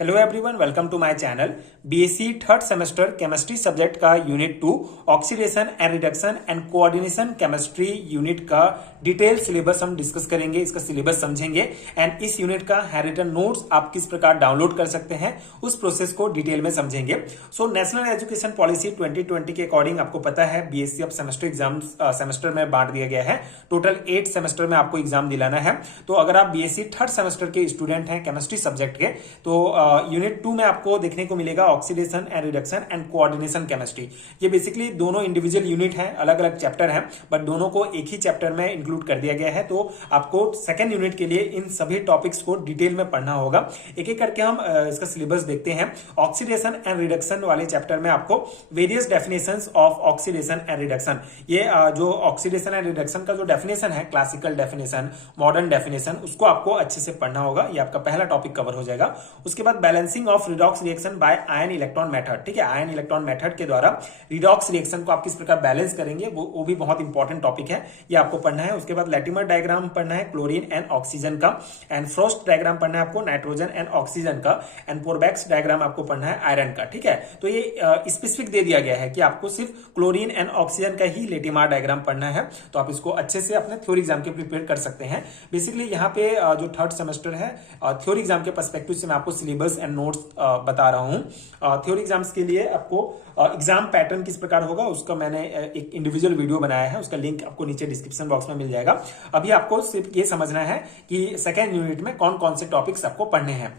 Hello everyone, welcome to my channel. BSc third semester chemistry subject का unit 2 oxidation and reduction and coordination chemistry unit का detail syllabus हम discuss करेंगे। इसका syllabus समझेंगे and इस unit का handwritten notes आप किस प्रकार डाउनलोड कर सकते हैं उस प्रोसेस को डिटेल में समझेंगे। सो नेशनल एजुकेशन पॉलिसी 2020 के अकॉर्डिंग आपको पता है बीएससी अब सेमेस्टर एग्जाम सेमेस्टर में बांट दिया गया है। टोटल 8 सेमेस्टर में आपको एग्जाम दिलाना है। तो अगर आप बीएससी थर्ड सेमेस्टर के स्टूडेंट हैं केमिस्ट्री सब्जेक्ट के, तो यूनिट 2 में आपको देखने को मिलेगा oxidation and reduction and coordination chemistry. ये बेसिकली दोनों इंडिविजुअल यूनिट हैं, अलग अलग चैप्टर हैं, बट दोनों को एक ही चैप्टर में इंक्लूड कर दिया गया है। तो आपको सेकेंड यूनिट के लिए इन सभी टॉपिक्स को डिटेल में पढ़ना होगा। एक एक करके हम इसका सिलेबस देखते हैं। ऑक्सीडेशन एंड रिडक्शन वाले चैप्टर में आपको various definitions of oxidation and reduction, ये जो ऑक्सीडेशन एंड रिडक्शन का जो डेफिनेशन है, क्लासिकल डेफिनेशन, मॉडर्न डेफिनेशन, उसको आपको अच्छे से पढ़ना होगा। ये आपका पहला टॉपिक कवर हो जाएगा। उसके बाद balancing of redox reaction by ion electron method. ठीक है, आयन इलेक्ट्रॉन मेथड के द्वारा रिडॉक्स रिएक्शन को आप किस प्रकार बैलेंस करेंगे, वो भी बहुत इंपॉर्टेंट टॉपिक है, ये आपको पढ़ना है। उसके बाद लैटिमर डायग्राम पढ़ना है क्लोरीन एंड ऑक्सीजन का, एंड फ्रोस्ट डायग्राम पढ़ना है आपको नाइट्रोजन एंड ऑक्सीजन का, एंड पोरबैक्स डायग्राम आपको पढ़ना है आयरन का। ठीक है, तो ये स्पेसिफिक दे दिया गया है कि आपको सिर्फ क्लोरीन एंड ऑक्सीजन का ही लेटिमार डायग्राम पढ़ना है। तो आप इसको अच्छे से अपने थ्योरी एग्जाम के प्रिपेयर कर सकते हैं। बेसिकली यहाँ पे जो थर्ड सेमेस्टर है, थ्योरी एग्जाम के पर्सपेक्टिव से मैं आपको सिलेबस एंड नोट्स बता रहा हूं। थ्योरी एग्जाम्स के लिए आपको एग्जाम पैटर्न किस प्रकार होगा उसका मैंने एक इंडिविजुअल वीडियो बनाया है, उसका लिंक आपको नीचे डिस्क्रिप्शन बॉक्स में मिल जाएगा। अभी आपको सिर्फ ये समझना है कि सेकेंड यूनिट में कौन कौन से टॉपिक्स आपको पढ़ने हैं।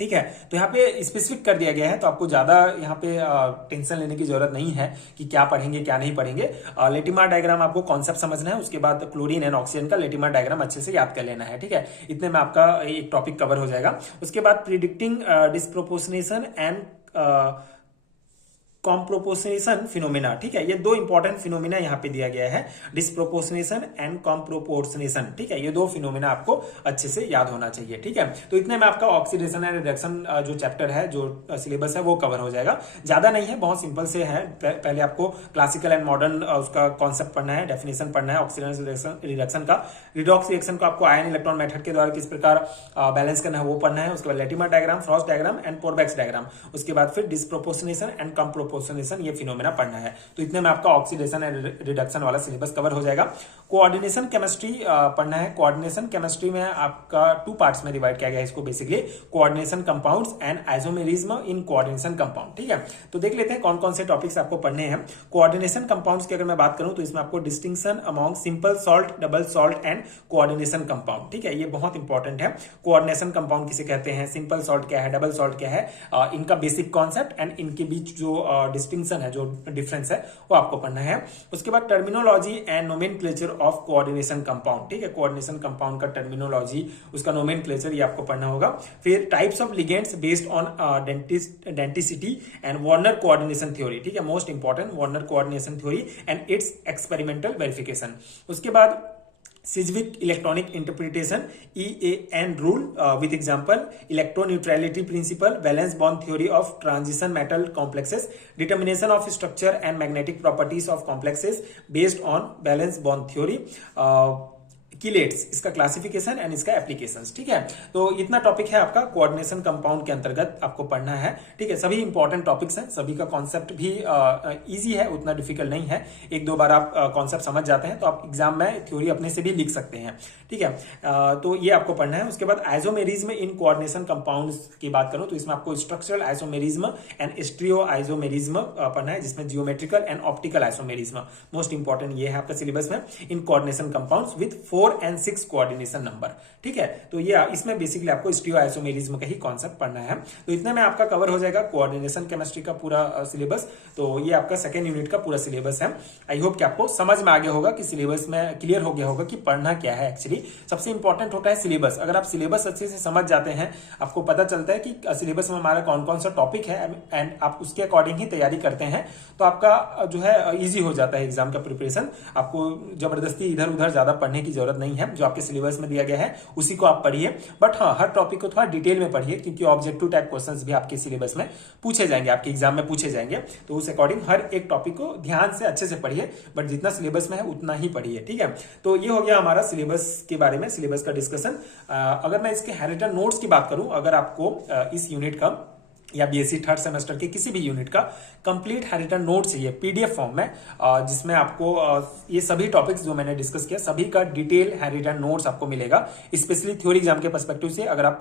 ठीक है, तो यहाँ पे स्पेसिफिक कर दिया गया है, तो आपको ज्यादा यहाँ पे टेंशन लेने की जरूरत नहीं है कि क्या पढ़ेंगे क्या नहीं पढ़ेंगे। लेटिमार डायग्राम आपको कॉन्सेप्ट समझना है, उसके बाद क्लोरीन एंड ऑक्सीजन का लेटिमार डायग्राम अच्छे से याद कर लेना है। ठीक है, इतने में आपका एक टॉपिक कवर हो जाएगा। उसके बाद प्रिडिक्टिंग डिस्प्रोपोर्शनेशन एंड कॉम्प्रोपोर्शनेशन फिनोमेना। ठीक है, ये दो इंपॉर्टेंट फिनोमेना यहाँ पे दिया गया है, डिस्प्रोपोर्शनेशन एंड कॉम्प्रोपोर्शनेशन। ठीक है, ये दो फिनोमेना आपको अच्छे से याद होना चाहिए। ठीक है, तो इतने में आपका ऑक्सीडेशन एंड रिडक्शन जो चैप्टर है, जो सिलेबस है, वो कवर हो जाएगा। ज्यादा नहीं है, बहुत सिंपल से है। पहले आपको क्लासिकल एंड मॉडर्न उसका कॉन्सेप्ट पढ़ना है, डेफिनेशन पढ़ना है ऑक्सीडेशन रिडक्शन का। रिडॉक्स रिएक्शन को आपको आयन इलेक्ट्रॉन मेथड के द्वारा किस प्रकार बैलेंस करना है वो पढ़ना है। उसके बाद Latimer diagram, Frost diagram and Pourbaix diagram. उसके बाद फिर डिस्प्रोपोर्शनेशन एंड कॉम्प्रोपोर्शनेशन, ये फिनोमेना पढ़ना है। तो इतने में आपका ऑक्सीडेशन एंड रिडक्शन वाला सिलेबस कवर हो जाएगा। कोऑर्डिनेशन केमिस्ट्री पढ़ना है। कोऑर्डिनेशन केमिस्ट्री में आपका 2 पार्ट्स में डिवाइड किया गया है इसको, basically coordination compounds and isomerism in coordination compound. ठीक है, तो देख लेते हैं कौन कौन से टॉपिक्स आपको पढ़ने हैं। कोऑर्डिनेशन कंपाउंड्स की अगर मैं बात करूं तो इसमें आपको distinction among simple salt, double salt and coordination compound. ठीक है, ये बहुत इंपॉर्टेंट है। कोऑर्डिनेशन कंपाउंड किसे कहते हैं, सिंपल सॉल्ट क्या है, डबल सॉल्ट क्या है, इनका बेसिक कॉन्सेप्ट एंड इनके बीच जो डिस्टिंक्शन है, जो डिफरेंस है, वो आपको पढ़ना है। उसके बाद terminology and nomenclature of coordination compound. ठीक है, कोऑर्डिनेशन कंपाउंड का टर्मिनोलॉजी, उसका नोमेनक्लेचर, ये आपको पढ़ना होगा। फिर types of ligands based on denticity and Warner coordination theory. ठीक है, most important, Warner coordination theory and it's experimental verification. उसके बाद Sidgwick electronic interpretation, EAN rule with example, electroneutrality principle, valence bond theory of transition metal complexes, determination of structure and magnetic properties of complexes based on valence bond theory, किलेट्स, इसका classification and इसका applications. ठीक है, तो इतना topic है आपका coordination compound के अंतर्गत आपको पढ़ना है। ठीक है, सभी इंपॉर्टेंट टॉपिक्स हैं, सभी का कॉन्सेप्ट भी इजी है, उतना डिफिकल्ट नहीं है। एक दो बार आप कॉन्सेप्ट समझ जाते हैं तो आप एग्जाम में थ्योरी अपने से भी लिख सकते हैं। ठीक है, तो ये आपको पढ़ना है। उसके बाद आइसोमेरिज्म इन कोऑर्डिनेशन कंपाउंड्स की बात करूं तो इसमें आपको structural isomerism and stereo isomerism पढ़ना है, जिसमें geometrical and optical isomerism most important ये है आपका सिलेबस में, in coordination compounds with 4 and 6 coordination number. ठीक है, तो ये इसमें बेसिकली आपको स्टीरियो आइसोमेरिज्म का ही कॉन्सेप्ट पढ़ना है। तो इतने में आपका कवर हो जाएगा कोऑर्डिनेशन केमिस्ट्री का पूरा सिलेबस। तो ये आपका सेकेंड यूनिट का पूरा सिलेबस है। आई होप कि आपको समझ में आ गया होगा कि सिलेबस में क्लियर हो गया होगा कि पढ़ना क्या है। एक्चुअली सबसे इंपॉर्टेंट होता है सिलेबस। अगर आप सिलेबस अच्छे से समझ जाते हैं, आपको पता चलता है कि सिलेबस में हमारा कौन कौन सा टॉपिक है एंड आप उसके अकॉर्डिंग ही तैयारी करते हैं, तो आपका जो है इजी हो जाता है एग्जाम का प्रिपरेशन। आपको जबरदस्ती इधर उधर ज्यादा पढ़ने की जरूरत जरूरत नहीं है। जो आपके सिलेबस में दिया गया है उसी को आप पढ़िए, बट हाँ हर टॉपिक को थोड़ा डिटेल में पढ़िए, क्योंकि ऑब्जेक्टिव टाइप क्वेश्चंस भी आपके सिलेबस में पूछे जाएंगे, आपके एग्जाम में पूछे जाएंगे। तो उस अकॉर्डिंग हर एक टॉपिक को ध्यान से अच्छे से पढ़िए, बट जितना सिलेबस में है उतना ही पढ़िए, ठीक है। तो ये हो गया हमारा सिलेबस के बारे में, सिलेबस का डिस्कशन। अगर मैं इसके हैंडरिटन नोट्स की बात करूं, अगर आपको इस यूनिट का या बीएससी थर्ड सेमेस्टर के किसी भी यूनिट का कंप्लीट हैंडरिटन नोट चाहिए पीडीएफ फॉर्म में, जिसमें आपको ये सभी टॉपिक्स जो मैंने डिस्कस किया सभी का डिटेल हैंडरिटन नोट्स आपको मिलेगा, स्पेशली थ्योरी एग्जाम के पर्सपेक्टिव से। अगर आप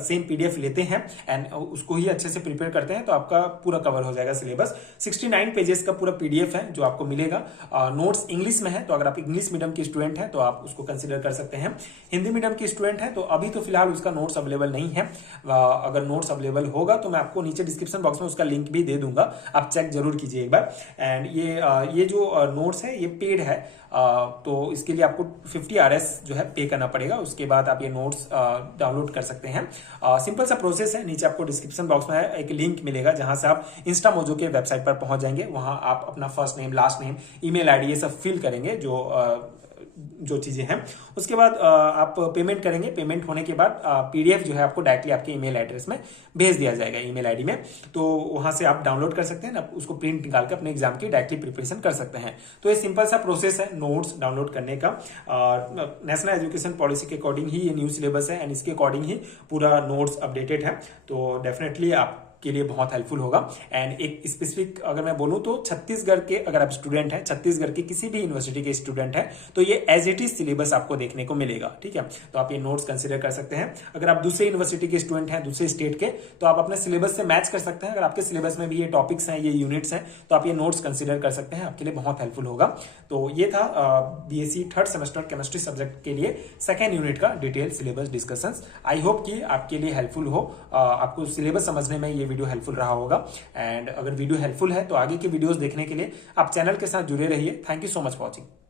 सेम पीडीएफ लेते हैं एंड उसको ही अच्छे से प्रिपेयर करते हैं तो आपका पूरा कवर हो जाएगा सिलेबस। 69 पेजेस का पूरा पीडीएफ है जो आपको मिलेगा। नोट्स इंग्लिश में है, तो अगर आप इंग्लिश मीडियम के स्टूडेंट हैं तो आप उसको कंसिडर कर सकते हैं। हिंदी मीडियम के स्टूडेंट हैं तो अभी तो फिलहाल उसका नोट्स अवेलेबल नहीं है। अगर नोट्स अवेलेबल होगा तो मैं आपको नीचे डिस्क्रिप्शन बॉक्स में उसका लिंक भी दे दूंगा, आप चेक जरूर कीजिए एक बार। एंड ये जो नोट्स है ये पेड है, तो इसके लिए आपको 50 RS जो है पे करना पड़ेगा, उसके बाद आप ये नोट्स डाउनलोड कर सकते हैं। सिंपल सा प्रोसेस है, नीचे आपको डिस्क्रिप्शन बॉक्स में एक लिंक मिलेगा जहां से आप इंस्टामोजो के वेबसाइट पर पहुंच जाएंगे। वहां आप अपना first name, last name, email ID ये सब फिल करेंगे जो चीजें हैं। उसके बाद आप पेमेंट करेंगे, पेमेंट होने के बाद पीडीएफ जो है आपको डायरेक्टली आपके ईमेल एड्रेस में भेज दिया जाएगा, ईमेल आईडी में। तो वहां से आप डाउनलोड कर सकते हैं, आप उसको प्रिंट निकाल कर अपने एग्जाम की डायरेक्टली प्रिपरेशन कर सकते हैं। तो ये सिंपल सा प्रोसेस है नोट्स डाउनलोड करने का। नेशनल एजुकेशन पॉलिसी के अकॉर्डिंग ही ये न्यू सिलेबस है एंड इसके अकॉर्डिंग ही पूरा नोट्स अपडेटेड है, तो डेफिनेटली आप के लिए बहुत हेल्पफुल होगा। एंड एक स्पेसिफिक अगर मैं बोलूं तो छत्तीसगढ़ के अगर आप स्टूडेंट हैं, छत्तीसगढ़ के किसी भी यूनिवर्सिटी के स्टूडेंट हैं, तो ये एज इट इज सिलेबस आपको देखने को मिलेगा, ठीक है। तो आप ये नोट्स कंसीडर कर सकते हैं। अगर आप दूसरे यूनिवर्सिटी के स्टूडेंट हैं, दूसरे स्टेट के, तो आप अपने सिलेबस से मैच कर सकते हैं। अगर आपके सिलेबस में भी ये टॉपिक्स हैं, ये यूनिट्स हैं, तो आप ये नोट्स कंसिडर कर सकते हैं, आपके लिए बहुत हेल्पफुल होगा। तो ये था BSc third semester chemistry subject के लिए सेकेंड यूनिट का detail syllabus discussion. I hope कि आपके लिए हेल्पफुल हो, आपको सिलेबस समझने में ये वीडियो हेल्पफुल रहा होगा। एंड अगर वीडियो हेल्पफुल है तो आगे के वीडियोस देखने के लिए आप चैनल के साथ जुड़े रहिए। Thank you so much for watching.